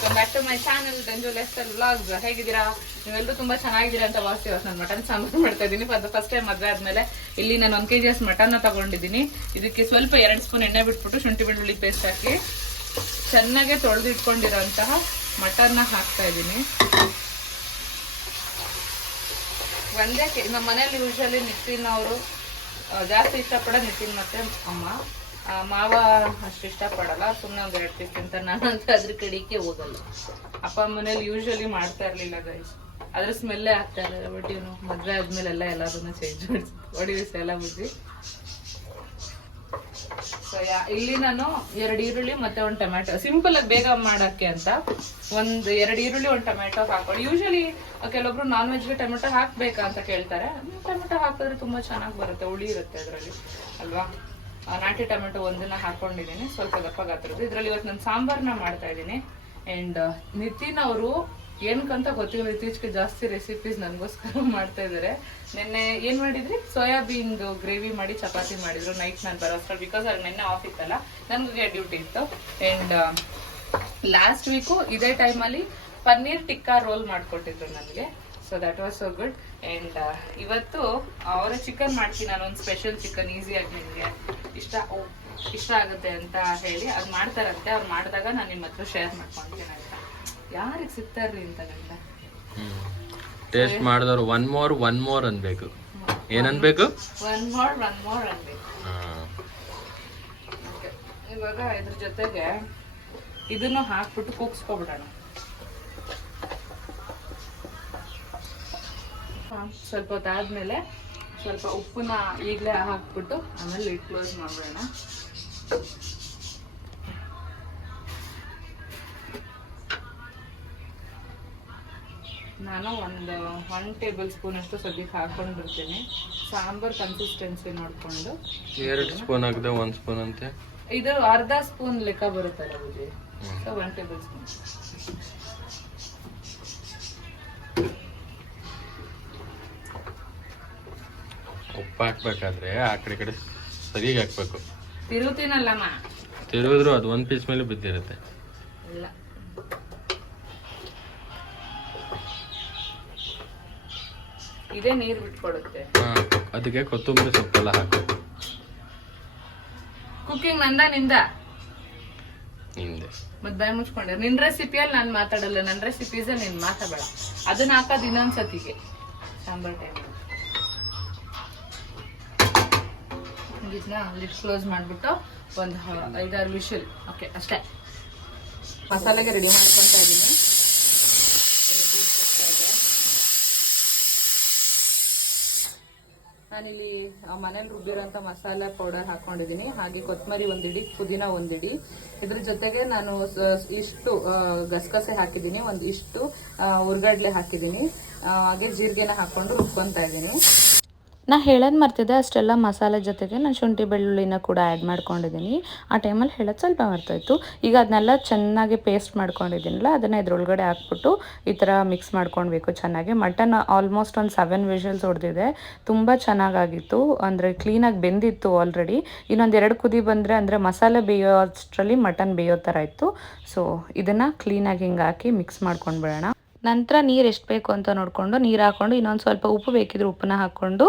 Welcome back to my channel ದಂಜು ಲೆಸ್ಟಲ್ vlogs ಹೇಗಿದ್ದೀರಾ? ನೀವೆಲ್ಲರೂ ತುಂಬಾ ಚೆನ್ನಾಗಿದ್ದೀರಾ ಅಂತ ಭಾವಿಸ್ತೀವಿ. ನಾನು ಮಟನ್ ಸಾಂಬಾರು ಮಾಡ್ತಾ ಇದ್ದೀನಿ. ಫಸ್ಟ್ ಟೈಮ್ ಮದುವೆ ಆದ್ಮೇಲೆ ಇಲ್ಲಿ ನಾನು ಒಂದ್ ಕೆಜಿ ಎಸ್ ಮಟನ್ ತಗೊಂಡಿದ್ದೀನಿ. ಇದಕ್ಕೆ ಸ್ವಲ್ಪ ಎರಡು ಸ್ಪೂನ್ ಎಣ್ಣೆ ಬಿಟ್ಬಿಟ್ಟು ಶುಂಠಿ ಬೆಳ್ಳುಳ್ಳಿ ಪೇಸ್ಟ್ ಹಾಕಿ ಚೆನ್ನಾಗೆ ತೊಳೆದಿಟ್ಕೊಂಡಿರೋಂತಹ ಮಟನ್ ಮಟನ್ನ ಹಾಕ್ತಾ ಇದ್ದೀನಿ. ಒಂದೇ ಕೆ ನಮ್ಮ ಮನೇಲಿ ಯೂಶಲಿ ನಿತಿನ್ ಅವರು ಜಾಸ್ತಿ ಇಷ್ಟಪಡೋ ನಿತಿನ್ ಮತ್ತೆ ಅಮ್ಮ. ಮಾವ ಅಷ್ಟು ಇಷ್ಟಪಡಲ್ಲ ಸುಮ್ಮನೆ ಒಂದು ಎರಡು ಪೀಸ್ ತಿಂತಾರೆ ನಾನಂತ ಅದ್ರ ಕಡೆಗೆ ಹೋಗಲ್ಲ. ಅಪ್ಪ ಮನೇಲಿ ಯೂಶಲಿ ಮಾಡ್ತಾ ಇರ್ಲಿಲ್ಲ ಗೈಸ್ ಅದ್ರ ಸ್ಮೆಲ್ಲೇ ಆಗ್ತಾ ಇರಲಿಲ್ಲ ಬಟ್ ಇವನು ಮದುವೆ ಆದ್ಮೇಲೆ ಎಲ್ಲ ಎಲ್ಲದನ್ನು ಚೇಂಜ್ ಮಾಡಿ ಬಿಸಿ ಎಲ್ಲ ಬುದ್ಧಿ ಇಲ್ಲಿ ನಾನು ಎರಡು ಈರುಳ್ಳಿ ಮತ್ತೆ ಒಂದು ಟೊಮ್ಯಾಟೊ. ಸಿಂಪಲ್ ಆಗಿ ಬೇಗ ಮಾಡಕ್ಕೆ ಅಂತ ಒಂದು ಎರಡು ಈರುಳ್ಳಿ, ಒಂದು ಟೊಮ್ಯಾಟೊ ಹಾಕೊಂಡು ಯೂಶಲಿ ಕೆಲವೊಬ್ರು ನಾನ್ ವೆಜ್ಗೆ ಟೊಮೆಟೊ ಹಾಕ್ಬೇಕಾ ಅಂತ ಕೇಳ್ತಾರೆ. ಟೊಮೆಟೊ ಹಾಕಿದ್ರೆ ತುಂಬಾ ಚೆನ್ನಾಗಿ ಬರುತ್ತೆ, ಹುಳಿ ಇರುತ್ತೆ ಅದರಲ್ಲಿ, ಅಲ್ವಾ? ನಾಟಿ ಟೊಮೆಟೊ ಒಂದನ್ನ ಹಾಕೊಂಡಿದ್ದೀನಿ. ಸ್ವಲ್ಪ ದಪ್ಪ ಗಾತ್ರದ್ದು. ಇದರಲ್ಲಿ ಇವತ್ತು ನಾನು ಸಾಂಬಾರ್ನ ಮಾಡ್ತಾ ಇದ್ದೀನಿ. ಅಂಡ್ ನಿತಿನ್ ಅವರು ಏನಕ್ಕಂತ ಗೊತ್ತಿಲ್ಲ, ಇತ್ತೀಚೆಗೆ ಜಾಸ್ತಿ ರೆಸಿಪೀಸ್ ನನಗೋಸ್ಕರ ಮಾಡ್ತಾ ಇದ್ದಾರೆ. ನಿನ್ನೆ ಏನು ಮಾಡಿದ್ರಿ? ಸೋಯಾಬೀನ್ದು ಗ್ರೇವಿ ಮಾಡಿ ಚಪಾತಿ ಮಾಡಿದ್ರು. ನೈಟ್ ನಾನು ಬರೋ ಅಷ್ಟ್ರಲ್ಲಿ ಬಿಕಾಸ್ ಅವ್ರಿಗೆ ನಿನ್ನೆ ಆಫ್ ಇತ್ತಲ್ಲ. ನನಗೆ ಡ್ಯೂಟಿ ಇತ್ತು. ಅಂಡ್ ಲಾಸ್ಟ್ ವೀಕು ಇದೇ ಟೈಮಲ್ಲಿ ಪನ್ನೀರ್ ಟಿಕ್ಕಾ ರೋಲ್ ಮಾಡಿಕೊಟ್ಟಿದ್ರು ನನಗೆ. So that was so good and ಇವತ್ತು ಅವರ ಚಿಕನ್ ಮಾಡ್ತೀನಿ ನಾನು ಒಂದು ಸ್ಪೆಷಲ್ ಚಿಕನ್ ಈಸಿಯಾಗಿ ನಿಮಗೆ ಇಷ್ಟ ಇಷ್ಟ ಆಗುತ್ತೆ ಅಂತ ಹೇಳಿ ಅದು ಮಾಡ್ತಾರಂತೆ ಅವ್ರು ಮಾಡಿದಾಗ ನಾನು ನಿಮ್ಮ ಹತ್ರ ಶೇರ್ ಮಾಡ್ಕೊಂತೀನಿ ಅಂತ. ಯಾರಿಗೆ ಸಿಗ್ತಾರ್ರಿ ಅಂತ ಗಂಡ? ಟೇಸ್ಟ್ ಮಾಡಿದವ್ರು ಒನ್ ಮೋರ್ ಒನ್ ಮೋರ್ ಅನ್ಬೇಕು. ಏನನ್ಬೇಕು? ಒನ್ ಮೋರ್ ಒನ್ ಮೋರ್ ಅನ್ಬೇಕು. ಇವಾಗ ಇದ್ರ ಜೊತೆಗೆ ಇದನ್ನು ಹಾಕ್ಬಿಟ್ಟು ಕೂಗ್ಸ್ಕೊಬಿಡೋಣ. ಸ್ವಲ್ಪ ಹೊತ್ತಾದ್ಮೇಲೆ ಸ್ವಲ್ಪ ಉಪ್ಪನ್ನ ಈಗಲೇ ಹಾಕ್ಬಿಟ್ಟು ಆಮೇಲೆ ಲಿಡ್ ಕ್ಲೋಸ್ ಮಾಡೋಣ ನಾನು ಒಂದು ಒನ್ ಟೇಬಲ್ ಸ್ಪೂನ್ ಅಷ್ಟು ಸದ್ಯಕ್ಕೆ ಹಾಕೊಂಡು ಬಿಡ್ತೀನಿ. ಸಾಂಬಾರ್ ಕನ್ಸಿಸ್ಟೆನ್ಸಿ ನೋಡಿಕೊಂಡು. ಎರಡು ಸ್ಪೂನ್ ಆಗದೆ ಒಂದು ಸ್ಪೂನ್ ಅಂತೆ? ಇದು ಅರ್ಧ ಸ್ಪೂನ್ ಲೆಕ್ಕ ಬರುತ್ತೆ ಸೊ ಒನ್ ಟೇಬಲ್ ಸ್ಪೂನ್ ಉಪ್ಪು ಹಾಕ್ಬೇಕಾದ್ರೆ ಆ ಕಡೆ ಕಡೆ ಸರಿಯಾಗಿ ಹಾಕ್ಬೇಕು. ತಿರುತೀನಲ್ಲಮ್ಮ ತಿರುಗಿದ್ರು ಅದು ಒಂದ್ ಪೀಸ್ ಮೇಲೆ ಬಿದ್ದಿರುತ್ತೆ. ಇಲ್ಲ. ಇದೇ ನೀರು ಬಿಟ್ಕೊಡುತ್ತೆ. ಹಾ ಅದಕ್ಕೆ ಕೊತ್ತಂಬರಿ ಸೊಪ್ಪೆಲ್ಲ ಹಾಕು ಕುಕಿಂಗ್ ನಂದ ನಿಂದ? ಮತ್ ಬಾಯ್ ಮುಚ್ಕೊಂಡೆ. ನಿನ್ ರೆಸಿಪಿಯಲ್ಲಿ ನಾನು ಮಾತಾಡಲ್ಲ. ನನ್ನ ರೆಸಿಪೀಸ್ ನಿನ್ ಮಾತಾಡಬೇಡ. ಅದನ್ನ ಹಾಕೋದು ಇನ್ನೊಂದ್ಸತಿಗೆ. ಸಾಂಬಾರ್ ಟೈಮ್ ಇದನ್ನ ಲಿಡ್ ಕ್ಲೋಸ್ ಮಾಡ್ಬಿಟ್ಟು ಒಂದು ಐದಾರು ವಿಷಲ್. ಓಕೆ ಅಷ್ಟೇ. ಮಸಾಲೆಗೆ ರೆಡಿ ಮಾಡ್ಕೊತಾ ಇದ್ದೀನಿ ನಾನಿಲ್ಲಿ ಮನೇಲಿ ರುಬ್ಬಿರೋಂಥ ಮಸಾಲೆ ಪೌಡರ್ ಹಾಕೊಂಡಿದ್ದೀನಿ ಹಾಗೆ ಕೊತ್ತಂಬರಿ ಒಂದಿಡಿ, ಪುದೀನ ಒಂದಿಡಿ. ಇದ್ರ ಜೊತೆಗೆ ನಾನು ಇಷ್ಟು ಗಸಗಸೆ ಹಾಕಿದ್ದೀನಿ ಒಂದು ಇಷ್ಟು ಉರ್ಗಡ್ಲೆ ಹಾಕಿದ್ದೀನಿ ಹಾಗೆ ಜೀರಿಗೆನ ಹಾಕ್ಕೊಂಡು ರುಬ್ಕೊತಾ ಇದ್ದೀನಿ ನಾ ಹೇಳೋದು ಮರ್ತಿದ್ದೆ ಅಷ್ಟೆಲ್ಲ ಮಸಾಲೆ ಜೊತೆಗೆ ನಾನು ಶುಂಠಿ ಬೆಳ್ಳುಳ್ಳಿನ ಕೂಡ ಆ್ಯಡ್ ಮಾಡ್ಕೊಂಡಿದ್ದೀನಿ. ಆ ಟೈಮಲ್ಲಿ ಹೇಳೋದು ಸ್ವಲ್ಪ ಮರ್ತೋಯ್ತು. ಈಗ ಅದನ್ನೆಲ್ಲ ಚೆನ್ನಾಗಿ ಪೇಸ್ಟ್ ಮಾಡ್ಕೊಂಡಿದ್ದೀನಲ್ಲ, ಅದನ್ನು ಇದ್ರೊಳಗಡೆ ಹಾಕ್ಬಿಟ್ಟು ಈ ಥರ ಮಿಕ್ಸ್ ಮಾಡ್ಕೊಳ್ಬೇಕು ಚೆನ್ನಾಗಿ. ಮಟನ್ ಆಲ್ಮೋಸ್ಟ್ ಒಂದು ಸೆವೆನ್ ವಿಷಲ್ಸ್ ಹೊಡೆದಿದೆ ತುಂಬ ಚೆನ್ನಾಗಾಗಿತ್ತು. ಅಂದರೆ ಕ್ಲೀನಾಗಿ ಬೆಂದಿತ್ತು ಆಲ್ರೆಡಿ ಇನ್ನೊಂದು ಎರಡು ಕುದಿ ಬಂದರೆ ಅಂದರೆ ಮಸಾಲೆ ಬೇಯೋ ಅಷ್ಟರಲ್ಲಿ ಮಟನ್ ಬೇಯೋ ಥರ ಇತ್ತು. ಸೊ ಇದನ್ನು ಕ್ಲೀನಾಗಿ ಹಿಂಗೆ ಹಾಕಿ ಮಿಕ್ಸ್ ಮಾಡ್ಕೊಂಡ್ಬಿಡೋಣ ನಂತರ ನೀರು ಎಷ್ಟು ಬೇಕು ಅಂತ ನೋಡಿಕೊಂಡು ನೀರು ಹಾಕ್ಕೊಂಡು ಇನ್ನೊಂದು ಸ್ವಲ್ಪ ಉಪ್ಪು ಬೇಕಿದ್ರೆ ಉಪ್ಪನ್ನ ಹಾಕ್ಕೊಂಡು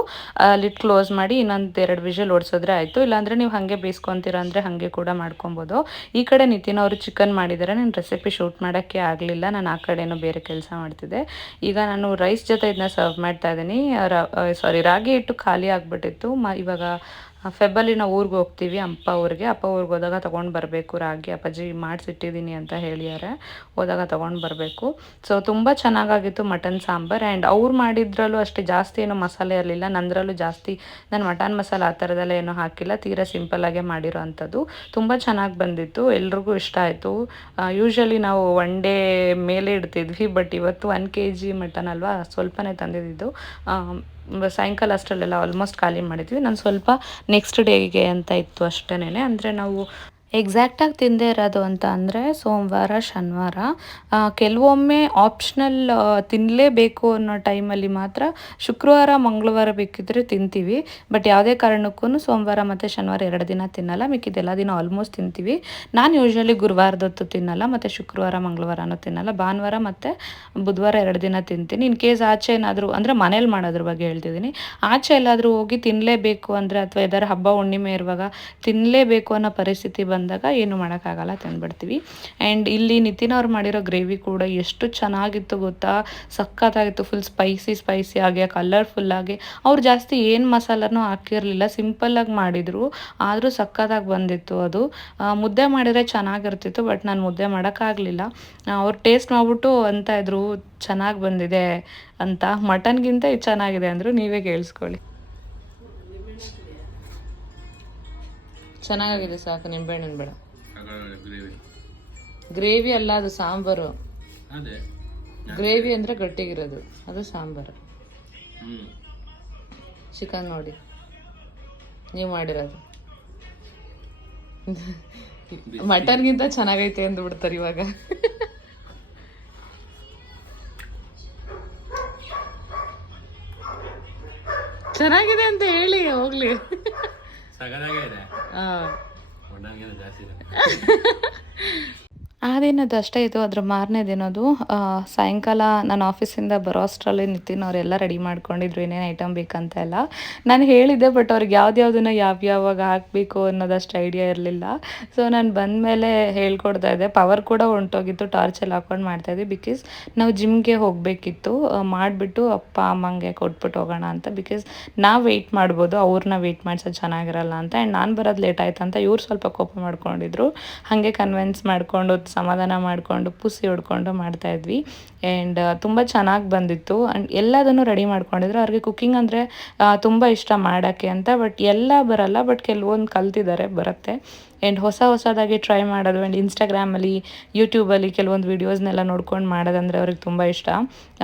ಲಿಟ್ ಕ್ಲೋಸ್ ಮಾಡಿ ಇನ್ನೊಂದು ಎರಡು ವಿಷಲ್ ಓಡಿಸಿದ್ರೆ ಆಯಿತು. ಇಲ್ಲಾಂದರೆ ನೀವು ಹಾಗೆ ಬೇಯಿಸ್ಕೊತೀರ ಅಂದರೆ ಹಾಗೆ ಕೂಡ ಮಾಡ್ಕೊಬೋದು. ಈ ಕಡೆ ನಿತಿನ್ ಅವರು ಚಿಕನ್ ಮಾಡಿದ್ದಾರೆ ನಾನು ರೆಸಿಪಿ ಶೂಟ್ ಮಾಡೋಕ್ಕೆ ಆಗಲಿಲ್ಲ. ನಾನು ಆ ಕಡೆನೂ ಬೇರೆ ಕೆಲಸ ಮಾಡ್ತಿದ್ದೆ. ಈಗ ನಾನು ರೈಸ್ ಜೊತೆ ಇದನ್ನ ಸರ್ವ್ ಮಾಡ್ತಾ ಇದ್ದೀನಿ. ಸಾರಿ ರಾಗಿ ಹಿಟ್ಟು ಖಾಲಿ ಆಗಿಬಿಟ್ಟಿತ್ತು. ಮ, ಇವಾಗ ಫೆಬ್ಬಲ್ಲಿ ನಾವು ಊರಿಗೆ ಹೋಗ್ತೀವಿ, ಅಪ್ಪ ಊರಿಗೆ. ಅಪ್ಪ ಊರಿಗೆ ಹೋದಾಗ ತೊಗೊಂಡು ಬರಬೇಕು ರಾಗಿ. ಅಪ್ಪಾಜಿ ಮಾಡಿಸಿಟ್ಟಿದ್ದೀನಿ ಅಂತ ಹೇಳಿದ್ದಾರೆ ಹೋದಾಗ ತೊಗೊಂಡು ಬರಬೇಕು. ಸೊ ತುಂಬ ಚೆನ್ನಾಗಾಗಿತ್ತು ಮಟನ್ ಸಾಂಬಾರು. ಆ್ಯಂಡ್ ಅವ್ರು ಮಾಡಿದ್ರಲ್ಲೂ ಅಷ್ಟೇ ಜಾಸ್ತಿ ಏನೋ ಮಸಾಲೆ ಇರಲಿಲ್ಲ ನಂದರಲ್ಲೂ ಜಾಸ್ತಿ ನಾನು ಮಟನ್ ಮಸಾಲೆ ಆ ಥರದೆಲ್ಲ ಏನೂ ಹಾಕಿಲ್ಲ. ತೀರಾ ಸಿಂಪಲ್ಲಾಗೆ ಮಾಡಿರೋ ಅಂಥದ್ದು. ತುಂಬ ಚೆನ್ನಾಗಿ ಬಂದಿತ್ತು. ಎಲ್ರಿಗೂ ಇಷ್ಟ ಆಯಿತು. ಯೂಶ್ವಲಿ ನಾವು ಒನ್ ಡೇ ಮೇಲೆ ಇಡ್ತಿದ್ವಿ ಬಟ್ ಇವತ್ತು ಒನ್ ಕೆ ಜಿ ಮಟನ್ ಅಲ್ವಾ? ಸ್ವಲ್ಪನೇ ತಂದಿದ್ದು. ಸಾಯಂಕಾಲ ಅಷ್ಟರಲ್ಲೆಲ್ಲ ಆಲ್ಮೋಸ್ಟ್ ಖಾಲಿ ಮಾಡಿದ್ವಿ. ನಾನು ಸ್ವಲ್ಪ ನೆಕ್ಸ್ಟ್ ಡೇಗೆ ಅಂತ ಇತ್ತು ಅಷ್ಟೇನೆ ಅಂದರೆ ನಾವು ಎಕ್ಸಾಕ್ಟಾಗಿ ತಿಂದೇ ಇರೋದು ಅಂತ ಅಂದರೆ ಸೋಮವಾರ, ಶನಿವಾರ. ಕೆಲವೊಮ್ಮೆ ಆಪ್ಷನಲ್ ತಿನ್ನಲೇಬೇಕು ಅನ್ನೋ ಟೈಮಲ್ಲಿ ಮಾತ್ರ ಶುಕ್ರವಾರ, ಮಂಗಳವಾರ ಬೇಕಿದ್ರೆ ತಿಂತೀವಿ. ಬಟ್ ಯಾವುದೇ ಕಾರಣಕ್ಕೂ ಸೋಮವಾರ ಮತ್ತು ಶನಿವಾರ ಎರಡು ದಿನ ತಿನ್ನಲ್ಲ. ಮಿಕ್ಕಿದೆಲ್ಲ ದಿನ ಆಲ್ಮೋಸ್ಟ್ ತಿಂತೀವಿ. ನಾನು ಯೂಶ್ವಲಿ ಗುರುವಾರದೊತ್ತು ತಿನ್ನಲ್ಲ, ಮತ್ತು ಶುಕ್ರವಾರ, ಮಂಗಳವಾರನೂ ತಿನ್ನಲ್ಲ. ಭಾನುವಾರ ಮತ್ತು ಬುಧವಾರ ಎರಡು ದಿನ ತಿಂತೀನಿ. ಇನ್ ಕೇಸ್ ಆಚೆ ಏನಾದರೂ, ಅಂದರೆ ಮನೇಲಿ ಮಾಡೋದ್ರ ಬಗ್ಗೆ ಹೇಳ್ತಿದ್ದೀನಿ. ಆಚೆ ಎಲ್ಲಾದರೂ ಹೋಗಿ ತಿನ್ನಲೇಬೇಕು ಅಂದರೆ, ಅಥವಾ ಯಾವ್ದಾರು ಹಬ್ಬ ಹುಣ್ಣಿಮೆ ಇರುವಾಗ ತಿನ್ನಲೇಬೇಕು ಅನ್ನೋ ಪರಿಸ್ಥಿತಿ ಬಂದಾಗ ಏನು ಮಾಡೋಕ್ಕಾಗಲ್ಲ ತಂದುಬಿಡ್ತೀವಿ ಆ್ಯಂಡ್ ಇಲ್ಲಿ ನಿತಿನ್ ಅವ್ರು ಮಾಡಿರೋ ಗ್ರೇವಿ ಕೂಡ ಎಷ್ಟು ಚೆನ್ನಾಗಿತ್ತು ಗೊತ್ತಾ? ಸಖತ್ತಾಗಿತ್ತು ಫುಲ್ ಸ್ಪೈಸಿ ಸ್ಪೈಸಿ ಆಗಿ ಕಲರ್ಫುಲ್ಲಾಗಿ ಅವ್ರು ಜಾಸ್ತಿ ಏನು ಮಸಾಲನೂ ಹಾಕಿರಲಿಲ್ಲ ಸಿಂಪಲ್ಲಾಗಿ ಮಾಡಿದರು. ಆದರೂ ಸಖತ್ತಾಗಿ ಬಂದಿತ್ತು ಅದು. ಮುದ್ದೆ ಮಾಡಿದರೆ ಚೆನ್ನಾಗಿರ್ತಿತ್ತು ಬಟ್ ನಾನು ಮುದ್ದೆ ಮಾಡೋಕ್ಕಾಗಲಿಲ್ಲ. ಅವ್ರು ಟೇಸ್ಟ್ ಮಾಡಿಬಿಟ್ಟು ಅಂತ ಇದ್ರು, ಚೆನ್ನಾಗಿ ಬಂದಿದೆ ಅಂತ. ಮಟನ್ಗಿಂತ ಚೆನ್ನಾಗಿದೆ ಅಂದರು, ನೀವೇ ಕೇಳಿಸ್ಕೊಳ್ಳಿ. ಚೆನ್ನಾಗಿದೆ ಸಾಕು ನಿಂಬೆಹಣ್ಣಿನ ಬೇಡ ಗ್ರೇವಿ. ಅಲ್ಲ ಅದು ಸಾಂಬಾರು. ಗ್ರೇವಿ ಅಂದ್ರೆ ಗಟ್ಟಿಗಿರೋದು ಅದು ಸಾಂಬಾರು. ಚಿಕನ್ ನೋಡಿ. ನೀವು ಮಾಡಿರೋದು. ಮಟನ್ಗಿಂತ ಚೆನ್ನಾಗೈತೆ ಅಂದ್ಬಿಡ್ತಾರೆ ಇವಾಗ. ಚೆನ್ನಾಗಿದೆ ಅಂತ ಹೇಳಿ ಹೋಗ್ಲಿ. ಸಗದಾಗೆ ಇದೆ. ಹಾಂ. ಒಡ್ಡಂಗೆ ಜಾಸ್ತಿ ಇದೆ. ಆ ದಿನದ್ದು ಅಷ್ಟೇ ಇದು ಅದ್ರ ಮಾರನೇ ದಿನದ್ದು ಆ, ಸಾಯಂಕಾಲ ನಾನು ಆಫೀಸಿಂದ ಬರೋ ಅಷ್ಟರಲ್ಲಿ ನಿತಿನ್ ಅವರೆಲ್ಲ ರೆಡಿ ಮಾಡ್ಕೊಂಡಿದ್ರು ಏನೇನು ಐಟಮ್ ಬೇಕಂತ ಎಲ್ಲ. ನಾನು ಹೇಳಿದ್ದೆ ಬಟ್ ಅವ್ರಿಗೆ ಯಾವ ಯಾವ್ಯಾವಾಗ ಹಾಕಬೇಕು ಅನ್ನೋದಷ್ಟು ಐಡಿಯಾ ಇರಲಿಲ್ಲ. ಸೊ ನಾನು ಬಂದ ಮೇಲೆ ಹೇಳ್ಕೊಡ್ತಾ ಇದ್ದೆ. ಪವರ್ ಕೂಡ ಹೊಂಟೋಗಿತ್ತು ಟಾರ್ಚಲ್ಲಿ ಹಾಕೊಂಡು ಮಾಡ್ತಾ ಮಾಡ್ತಾಯಿದ್ದೆ ಬಿಕಾಸ್ ನಾವು ಜಿಮ್ಗೆ ಹೋಗಬೇಕಿತ್ತು. ಮಾಡಿಬಿಟ್ಟು ಅಪ್ಪ ಅಮ್ಮಂಗೆ ಕೊಟ್ಬಿಟ್ಟು ಹೋಗೋಣ ಅಂತ ಬಿಕಾಸ್ ನಾವು ವೆಯ್ಟ್ ಮಾಡ್ಬೋದು ಅವ್ರನ್ನ ವೆಯ್ಟ್ ಮಾಡಿಸೋದು ಚೆನ್ನಾಗಿರಲ್ಲ ಅಂತ. ಆ್ಯಂಡ್ ನಾನು ಬರೋದು ಲೇಟ್ ಆಯ್ತು ಅಂತ ಇವ್ರು ಸ್ವಲ್ಪ ಕೋಪ ಮಾಡ್ಕೊಂಡಿದ್ರು. ಹಾಗೆ ಕನ್ವಿನ್ಸ್ ಮಾಡಿಕೊಂಡು ಸಮಾಧಾನ ಮಾಡಿಕೊಂಡು ಪುಸಿ ಹೊಡ್ಕೊಂಡು ಮಾಡ್ತಾಯಿದ್ವಿ ಆ್ಯಂಡ್ ತುಂಬ ಚೆನ್ನಾಗಿ ಬಂದಿತ್ತು. ಆ್ಯಂಡ್ ಎಲ್ಲದನ್ನು ರೆಡಿ ಮಾಡ್ಕೊಂಡಿದ್ರು. ಅವ್ರಿಗೆ ಕುಕ್ಕಿಂಗ್ ಅಂದರೆ ತುಂಬ ಇಷ್ಟ ಮಾಡೋಕ್ಕೆ ಅಂತ. ಬಟ್ ಎಲ್ಲ ಬರಲ್ಲ. ಬಟ್ ಕೆಲವೊಂದು ಕಲ್ತಿದ್ದಾರೆ, ಬರುತ್ತೆ. ಆ್ಯಂಡ್ ಹೊಸ ಹೊಸದಾಗಿ ಟ್ರೈ ಮಾಡೋದು. ಆ್ಯಂಡ್ ಇನ್ಸ್ಟಾಗ್ರಾಮಲ್ಲಿ ಯೂಟ್ಯೂಬಲ್ಲಿ ಕೆಲವೊಂದು ವೀಡಿಯೋಸ್ನೆಲ್ಲ ನೋಡ್ಕೊಂಡು ಮಾಡೋದಂದರೆ ಅವ್ರಿಗೆ ತುಂಬ ಇಷ್ಟ.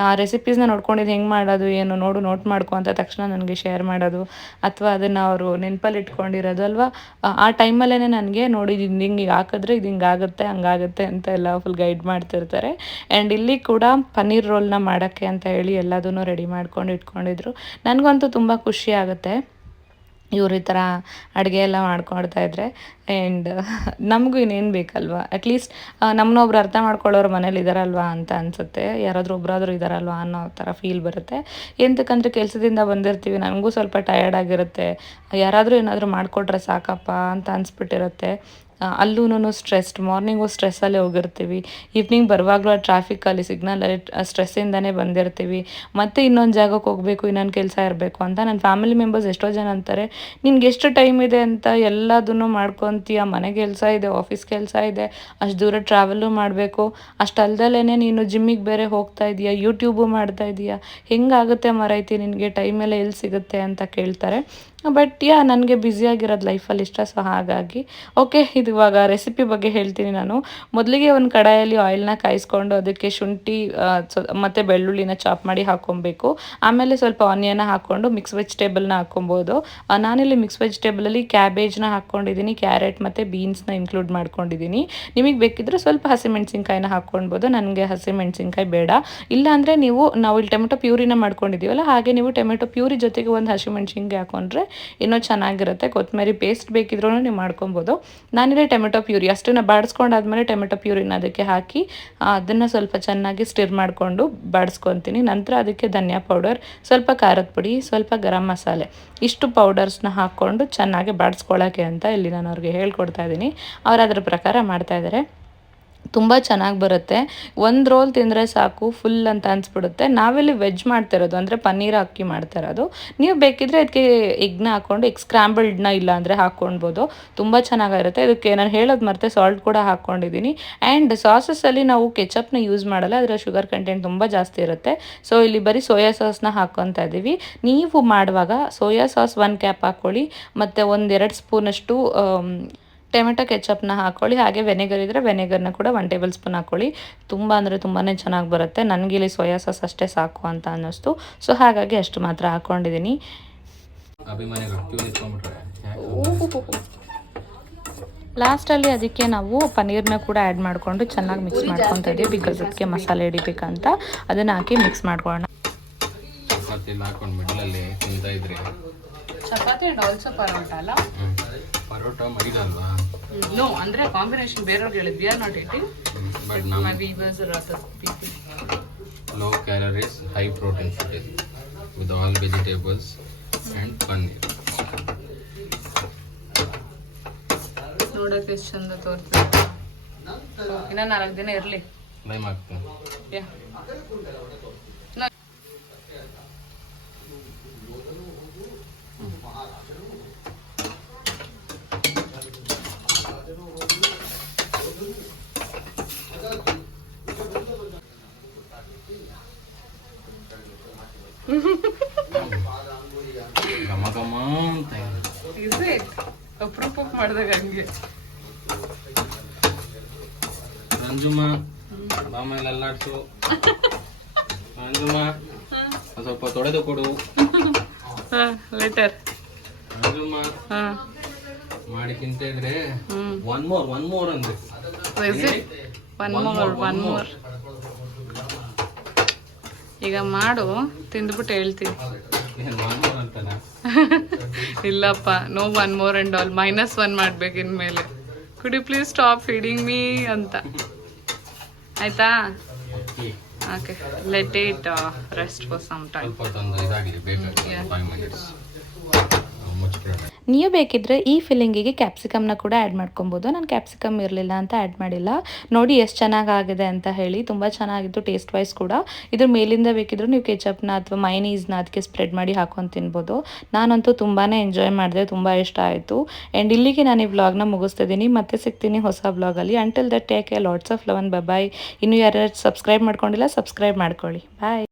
ಆ ರೆಸಿಪೀಸ್ನ ನೋಡ್ಕೊಂಡಿದ್ದು ಹೆಂಗೆ ಮಾಡೋದು, ಏನು ನೋಡು ನೋಟ್ ಮಾಡ್ಕೊ ಅಂತ ತಕ್ಷಣ ನನಗೆ ಶೇರ್ ಮಾಡೋದು. ಅಥವಾ ಅದನ್ನು ಅವರು ನೆನಪಲ್ಲಿ ಇಟ್ಕೊಂಡಿರೋದು ಅಲ್ವಾ? ಆ- ಟೈಮಲ್ಲೇ ನನಗೆ ನೋಡಿ ಇದು ಹಿಂಗೆ ಹಾಕಿದ್ರೆ ಇದು ಹಿಂಗೆ ಆಗುತ್ತೆ ಹಂಗಾಗುತ್ತೆ ಅಂತ ಎಲ್ಲ ಫುಲ್ ಗೈಡ್ ಮಾಡ್ತಿರ್ತಾರೆ. ಆ್ಯಂಡ್ ಇಲ್ಲಿ ಕೂಡ ಪನ್ನೀರ್ ರೋಲ್ನ ಮಾಡೋಕ್ಕೆ ಅಂತ ಹೇಳಿ ಎಲ್ಲದನ್ನು ರೆಡಿ ಮಾಡ್ಕೊಂಡು ಇಟ್ಕೊಂಡಿದ್ರು. ನನಗಂತೂ ತುಂಬ ಖುಷಿ ಆಗುತ್ತೆ ಇವ್ರ ಈ ಥರ ಅಡುಗೆ ಎಲ್ಲ ಮಾಡ್ಕೊಳ್ತಾ ಇದ್ರೆ. ಆ್ಯಂಡ್ ನಮಗೂ ಇನ್ನೇನು ಬೇಕಲ್ವಾ? ಅಟ್ಲೀಸ್ಟ್ ನಮ್ಮನ್ನೊಬ್ರು ಅರ್ಥ ಮಾಡ್ಕೊಳ್ಳೋರು ಮನೇಲಿ ಇದ್ದಾರಲ್ವಾ ಅಂತ ಅನಿಸುತ್ತೆ. ಯಾರಾದರೂ ಒಬ್ಬರಾದರೂ ಇದ್ದಾರಲ್ವಾ ಅನ್ನೋ ಥರ ಫೀಲ್ ಬರುತ್ತೆ. ಎಂತಕ್ಕಂದ್ರೆ ಕೆಲಸದಿಂದ ಬಂದಿರ್ತೀವಿ, ನನಗೂ ಸ್ವಲ್ಪ ಟಯರ್ಡ್ ಆಗಿರುತ್ತೆ. ಯಾರಾದರೂ ಏನಾದರೂ ಮಾಡಿಕೊಟ್ರೆ ಸಾಕಪ್ಪ ಅಂತ ಅನಿಸ್ಬಿಟ್ಟಿರುತ್ತೆ. ಅಲ್ಲೂ ಸ್ಟ್ರೆಸ್ಡ್ ಮಾರ್ನಿಂಗು ಸ್ಟ್ರೆಸ್ಸಲ್ಲೇ ಹೋಗಿರ್ತೀವಿ. ಈವ್ನಿಂಗ್ ಬರುವಾಗಲೂ ಆ ಸಿಗ್ನಲ್ ಸಿಗ್ನಲಲ್ಲಿ ಸ್ಟ್ರೆಸ್ಸಿಂದನೇ ಬಂದಿರ್ತೀವಿ. ಮತ್ತೆ ಇನ್ನೊಂದು ಜಾಗಕ್ಕೆ ಹೋಗಬೇಕು, ಇನ್ನೊಂದು ಕೆಲಸ ಇರಬೇಕು ಅಂತ ನನ್ನ ಫ್ಯಾಮಿಲಿ ಮೆಂಬರ್ಸ್ ಎಷ್ಟೋ ಜನ ಅಂತಾರೆ, ನಿನ್ಗೆ ಎಷ್ಟು ಟೈಮ್ ಇದೆ ಅಂತ ಎಲ್ಲದನ್ನು ಮಾಡ್ಕೊತೀಯ? ಮನೆ ಕೆಲಸ ಇದೆ ಆಫೀಸ್ ಕೆಲಸ ಇದೆ, ಅಷ್ಟು ದೂರ ಟ್ರಾವೆಲ್ಲು ಮಾಡಬೇಕು. ಅಷ್ಟಲ್ದಲೇ ನೀನು ಜಿಮ್ಮಿಗೆ ಬೇರೆ ಹೋಗ್ತಾ ಇದೀಯಾ ಯೂಟ್ಯೂಬು ಮಾಡ್ತಾ ಇದೀಯಾ. ಹೆಂಗಾಗುತ್ತೆ ಮರೈತಿ ನಿನಗೆ? ಟೈಮೆಲ್ಲ ಎಲ್ಲಿ ಸಿಗುತ್ತೆ? ಅಂತ ಕೇಳ್ತಾರೆ. ಬಟ್ ಯಾ ನನಗೆ ಬ್ಯುಸಿಯಾಗಿರೋದು ಲೈಫಲ್ಲಿ ಇಷ್ಟ ಸೊ ಹಾಗಾಗಿ. ಓಕೆ ಇದು ಇವಾಗ ರೆಸಿಪಿ ಬಗ್ಗೆ ಹೇಳ್ತೀನಿ ನಾನು. ಮೊದಲಿಗೆ ಒಂದು ಕಡಾಯಲ್ಲಿ ಆಯಿಲ್ನ ಕಾಯಿಸ್ಕೊಂಡು ಅದಕ್ಕೆ ಶುಂಠಿ ಮತ್ತು ಬೆಳ್ಳುಳ್ಳಿನ ಚಾಪ್ ಮಾಡಿ ಹಾಕೊಬೇಕು. ಆಮೇಲೆ ಸ್ವಲ್ಪ ಆನಿಯನ್ನ ಹಾಕ್ಕೊಂಡು ಮಿಕ್ಸ್ ವೆಜಿಟೇಬಲ್ನ ಹಾಕ್ಕೊಬೋದು. ಆ, ನಾನಿಲ್ಲಿ ಮಿಕ್ಸ್ ವೆಜಿಟೇಬಲಲ್ಲಿ ಕ್ಯಾಬೇಜ್ನ ಹಾಕ್ಕೊಂಡಿದ್ದೀನಿ ಕ್ಯಾರೆಟ್ ಮತ್ತು ಬೀನ್ಸ್ನ ಇನ್ಕ್ಲೂಡ್ ಮಾಡ್ಕೊಂಡಿದ್ದೀನಿ ನಿಮಗೆ ಬೇಕಿದ್ರೆ ಸ್ವಲ್ಪ ಹಸಿಮೆಣ್ಸಿನ್ಕಾಯಿನ ಹಾಕ್ಕೊಳ್ಬೋದು ನನಗೆ ಹಸಿಮೆಣ್ಸಿನ್ಕಾಯಿ ಬೇಡ. ಇಲ್ಲಾಂದರೆ ನೀವು ನಾವು ಇಲ್ಲಿ ಟೊಮೆಟೊ ಪ್ಯೂರಿನ ಮಾಡ್ಕೊಂಡಿದ್ದೀವಲ್ಲ ಹಾಗೆ ನೀವು ಟೊಮೆಟೊ ಪ್ಯೂರಿ ಜೊತೆಗೆ ಒಂದು ಹಸಿಮೆಣ್ಸಿನ್ಕಾಯಿ ಹಾಕೊಂಡ್ರೆ ಇನ್ನೂ ಚೆನ್ನಾಗಿರುತ್ತೆ. ಕೊತ್ತಂಬರಿ ಪೇಸ್ಟ್ ಬೇಕಿದ್ರೂ ನೀವು ಮಾಡ್ಕೊಬೋದು ನಾನಿಲ್ಲಿ ಟೊಮೆಟೊ ಪ್ಯೂರಿ, ಅಷ್ಟನ್ನು ಬಾಡಿಸ್ಕೊಂಡಾದ್ಮೇಲೆ ಟೊಮೆಟೊ ಪ್ಯೂರಿನ ಅದಕ್ಕೆ ಹಾಕಿ ಅದನ್ನು ಸ್ವಲ್ಪ ಚೆನ್ನಾಗಿ ಸ್ಟಿರ್ ಮಾಡಿಕೊಂಡು ಬಾಡಿಸ್ಕೊತೀನಿ. ನಂತರ ಅದಕ್ಕೆ ಧನಿಯಾ ಪೌಡರ್ ಸ್ವಲ್ಪ ಖಾರದ ಪುಡಿ, ಸ್ವಲ್ಪ ಗರಂ ಮಸಾಲೆ, ಇಷ್ಟು ಪೌಡರ್ಸ್ನ ಹಾಕ್ಕೊಂಡು ಚೆನ್ನಾಗಿ ಬಾಡಿಸ್ಕೊಳ್ಳೋಕ್ಕೆ ಅಂತ ಇಲ್ಲಿ ನಾನು ಅವ್ರಿಗೆ ಹೇಳ್ಕೊಡ್ತಾ ಇದ್ದೀನಿ ಅವ್ರು ಅದ್ರ ಪ್ರಕಾರ ಮಾಡ್ತಾ ಇದ್ದಾರೆ ತುಂಬ ಚೆನ್ನಾಗಿ ಬರುತ್ತೆ. ಒಂದು ರೋಲ್ ತಿಂದರೆ ಸಾಕು ಫುಲ್ ಅಂತ ಅನಿಸ್ಬಿಡುತ್ತೆ. ನಾವಿಲ್ಲಿ ವೆಜ್ ಮಾಡ್ತಿರೋದು, ಅಂದರೆ ಪನ್ನೀರ್ ಹಾಕಿ ಮಾಡ್ತಿರೋದು. ನೀವು ಬೇಕಿದ್ರೆ ಅದಕ್ಕೆ ಎಗ್ನ ಹಾಕ್ಕೊಂಡು ಎಗ್ ಸ್ಕ್ರಾಂಬಲ್ಡ್ನ ಇಲ್ಲ ಅಂದರೆ ಹಾಕ್ಕೊಳ್ಬೋದು ತುಂಬ ಚೆನ್ನಾಗಿರುತ್ತೆ. ಇದಕ್ಕೆ ನಾನು ಹೇಳೋದು ಮತ್ತೆ ಸಾಲ್ಟ್ ಕೂಡ ಹಾಕ್ಕೊಂಡಿದ್ದೀನಿ ಆ್ಯಂಡ್ ಸಾಸಸ್ಸಲ್ಲಿ ನಾವು ಕೆಚಪ್ನ ಯೂಸ್ ಮಾಡಲ್ಲ ಅದರ ಶುಗರ್ ಕಂಟೆಂಟ್ ತುಂಬ ಜಾಸ್ತಿ ಇರುತ್ತೆ. ಸೊ ಇಲ್ಲಿ ಬರೀ ಸೋಯಾ ಸಾಸ್ನ ಹಾಕ್ಕೊತಾ ಇದ್ದೀವಿ ನೀವು ಮಾಡುವಾಗ ಸೋಯಾ ಸಾಸ್ ಒನ್ ಕ್ಯಾಪ್ ಹಾಕ್ಕೊಳ್ಳಿ ಮತ್ತು ಒಂದೆರಡು ಸ್ಪೂನಷ್ಟು ಟೊಮೆಟೊ ಕೆಚಪ್ನ ಹಾಕ್ಕೊಳ್ಳಿ ಹಾಗೆ ವೆನೆಗರ್ ಇದ್ದರೆ ವೆನೆಗರ್ನ ಕೂಡ ಒನ್ ಟೇಬಲ್ ಸ್ಪೂನ್ ಹಾಕ್ಕೊಳ್ಳಿ ತುಂಬ ಅಂದರೆ ತುಂಬಾ ಚೆನ್ನಾಗಿ ಬರುತ್ತೆ. ನನಗೆ ಇಲ್ಲಿ ಸೋಯಾ ಸಾಸ್ ಅಷ್ಟೇ ಸಾಕು ಅಂತ ಅನ್ನಿಸ್ತು. ಸೊ ಹಾಗಾಗಿ ಅಷ್ಟು ಮಾತ್ರ ಹಾಕ್ಕೊಂಡಿದ್ದೀನಿ ಲಾಸ್ಟಲ್ಲಿ ಅದಕ್ಕೆ ನಾವು ಪನ್ನೀರ್ನ ಕೂಡ ಆ್ಯಡ್ ಮಾಡಿಕೊಂಡು ಚೆನ್ನಾಗಿ ಮಿಕ್ಸ್ ಮಾಡ್ಕೊತಾ ಇದ್ದೀವಿ ಬಿಕಾಸ್ ಅದಕ್ಕೆ ಮಸಾಲೆ ಹಿಡಿಬೇಕಂತ. ಅದನ್ನು ಹಾಕಿ ಮಿಕ್ಸ್ ಮಾಡ್ಕೊಳ್ಳೋಣ. ಚಪಾತಿ ಅಂಡ್ ಆಲ್ಸೋ ಪರೋಟ ಅಲ್ಲ? ಪರೋಟ ಮೈದಾ ಅಲ್ವಾ? ನೋ ಅಂದ್ರೆ ಕಾಂಬಿನೇಷನ್ ಬೇರೆಯವ್ರಿಗೆ ಹೇಳಿದ್ we are not eating but my viewers people low calories high protein food is with all vegetables and paneer. ನೋಡಕ್ಕೆ ಎಷ್ಟು ಚಂದ ತೋರಿಸ್ಬೇಕು ಇನ್ನ ನಾಲ್ಕು ದಿನ ಇರಲಿ. Lime ಹಾಕ್ತೀನಿ ಯಾ ಘಮ ಘಮ ಅಂತ ಇದೆ. ಇಸ್ ಇಟ್ ಅಪ್ರೂಪಕ್ಕೆ ಮಾಡಿದಾಗ ಹಂಗೆ. ರಂಜುಮ ಆಮೇಲೆ ಅಲ್ಲಾಡ್ಸು. ನಂಜುಮ್ಮ ಸ್ವಲ್ಪ ತೊಡೆದು ಕೊಡು. ಲೇಟರ್ ನಂಜುಮ್ಮ ಹಾ. ಮಾಡಿ ತಿಂತ ಇದ್ರೆ ಒನ್ ಮೋರ್ ಒನ್ ಮೋರ್ ಅಂದ್ರೆ ಒನ್ ಮೋರ್ ಒನ್ ಮೋರ್ ಈಗ ಮಾಡು ತಿಂದ್ಬಿಟ್ಟು ಹೇಳ್ತೀನಿ. ಇಲ್ಲಪ್ಪ no one more and all minus one ಮಾಡ್ಬೇಕು ಇನ್ಮೇಲೆ. ಕುಡಿ ಪ್ಲೀಸ್ ಸ್ಟಾಪ್ ಫೀಡಿಂಗ್ ಮೀ ಅಂತ. ಆಯ್ತಾ? Okay okay let it rest for some time ನೀವು ಬೇಕಿದ್ರೆ ಈ ಫಿಲ್ಲಿಂಗಿಗೆ ಕ್ಯಾಪ್ಸಿಕಮ್ನ ಕೂಡ ಆ್ಯಡ್ ಮಾಡ್ಕೊಬೋದು. ನಾನು ಕ್ಯಾಪ್ಸಿಕಮ್ ಇರಲಿಲ್ಲ ಅಂತ ಆ್ಯಡ್ ಮಾಡಿಲ್ಲ. ನೋಡಿ ಎಷ್ಟು ಚೆನ್ನಾಗಾಗಿದೆ ಅಂತ ಹೇಳಿ. ತುಂಬ ಚೆನ್ನಾಗಿತ್ತು ಟೇಸ್ಟ್ ವೈಸ್ ಕೂಡ. ಇದ್ರ ಮೇಲಿಂದ ಬೇಕಿದ್ರು ನೀವು ಕೆಚಪ್ನ ಅಥವಾ ಮೈನೀಸ್ನ ಅದಕ್ಕೆ ಸ್ಪ್ರೆಡ್ ಮಾಡಿ ಹಾಕೊಂಡು ತಿನ್ಬೋದು. ನಾನಂತೂ ತುಂಬಾ ಎಂಜಾಯ್ ಮಾಡಿದೆ. ತುಂಬ ಇಷ್ಟ ಆಯಿತು. ಆ್ಯಂಡ್ ಇಲ್ಲಿಗೆ ನಾನು ಈ ವ್ಲಾಗ್ನ ಮುಗಿಸ್ತಿದ್ದೀನಿ ಮತ್ತೆ ಸಿಗ್ತೀನಿ ಹೊಸ ವ್ಲಾಗಲ್ಲಿ until that take a lots of love and bye bye ಇನ್ನು ಯಾರ್ಯಾರು ಸಬ್ಸ್ಕ್ರೈಬ್ ಮಾಡ್ಕೊಂಡಿಲ್ಲ ಸಬ್ಸ್ಕ್ರೈಬ್ ಮಾಡ್ಕೊಳ್ಳಿ. ಬಾಯ್